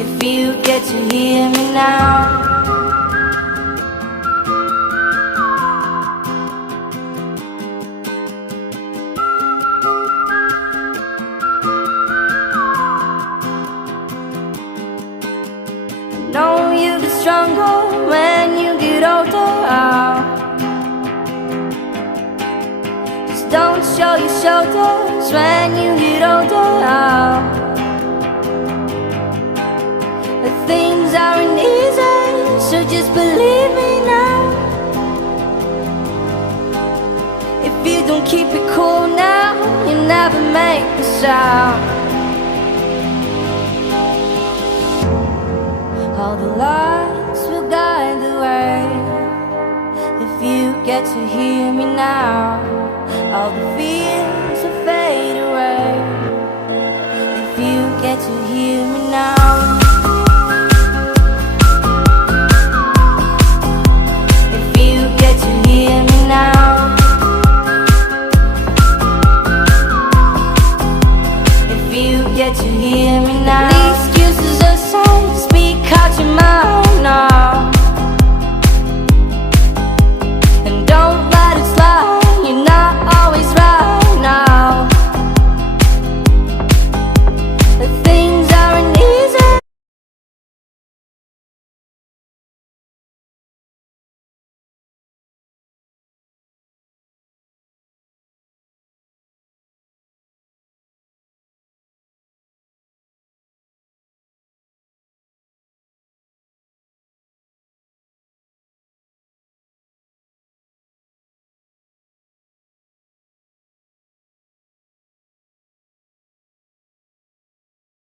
if you get to hear me now. I know you get stronger when you get older. Just don't show your shoulders when you get older. But things aren't easy, so just believe me now. If you don't keep it cool now, you never make the sound. All the lights will guide the way, if you get to hear me now. All the fears